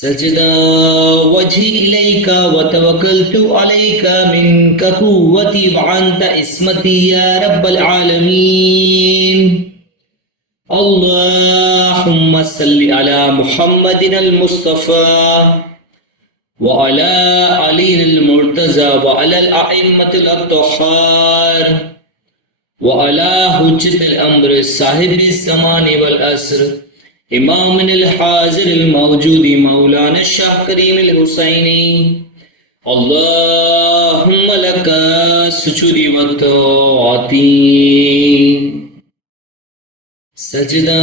سجدا وجهي إليك وتوكلت عليك منك قوتي وأنت اسمتي يا رب العالمين. اللهم صل على محمد المصطفى وعلى علي المرتضى وعلى الأئمة الأطهار وعلى حجة الأمر صاحب الزمان والعصر إمامنا الحاضر الموجود مولانا الشيخ كريم الحسيني. اللهم لك سجودي وطاعتي. سجدا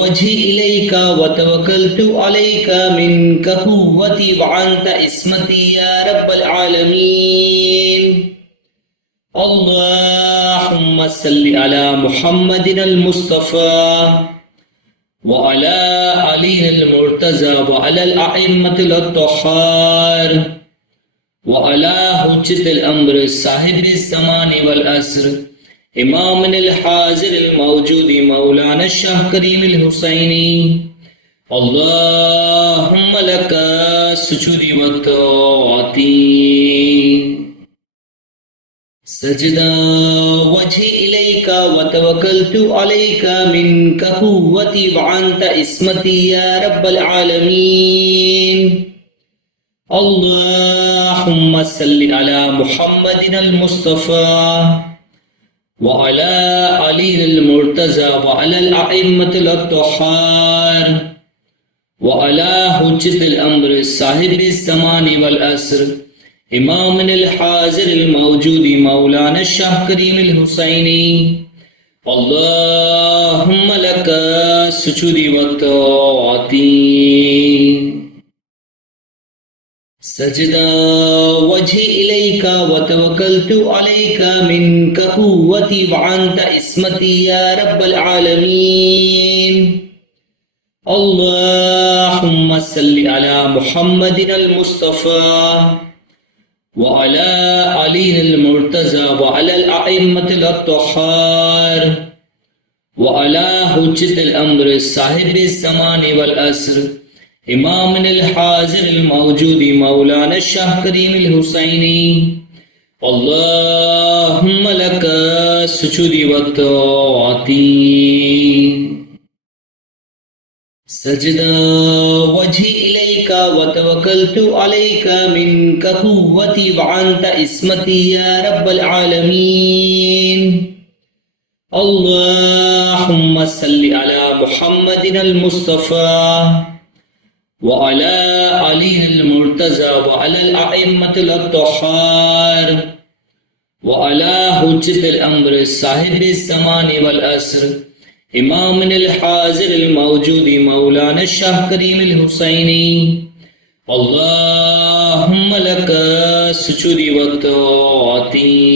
وجهي إليك وتوكلت عليك منك قوتي وأنت اسمتي يا رب العالمين. اللهم صل على محمد المصطفى وعلى علي المرتضى وعلى الأئمة الأطهار وعلى حجة الأمر صاحب الزمان والعصر إمامنا الحاضر الموجود مولانا الشيخ كريم الحسيني. اللهم لك سجودي وطاعتي. سجدا وجهي إليك وتوكلت عليك منك قوتي وأنت اسمتي يا رب العالمين. اللهم صل على محمد المصطفى وعلى علي المرتضى وعلى الأئمة الأطهار وعلى حجة الأمر صاحب الزمان والعصر إمامنا الحاضر الموجود مولانا الشيخ كريم الحسيني. اللهم لك سجودي وطاعتي. سجدا وجهي إليك وتوكلت عليك منك قوتي وأنت اسمتي يا رب العالمين. اللهم صل على محمد المصطفى وعلى علي المرتضى وعلى الأئمة الأطهار وعلى حجة الأمر صاحب الزمان والعصر إمامنا الحاضر الموجود مولانا الشيخ كريم الحسيني. اللهم لك سجودي وطاعتي. سجدا وجهي إليك وتوكلت عليك منك قوتي وأنت اسمتي يا رب العالمين. اللهم صل على محمد المصطفى وعلى علي المرتضى وعلى الأئمة الأطهار وعلى حجة الأمر صاحب الزمان والعصر إمامنا الحاضر الموجود مولانا الشيخ كريم الحسيني. اللهم لك سجودي وطاعتي.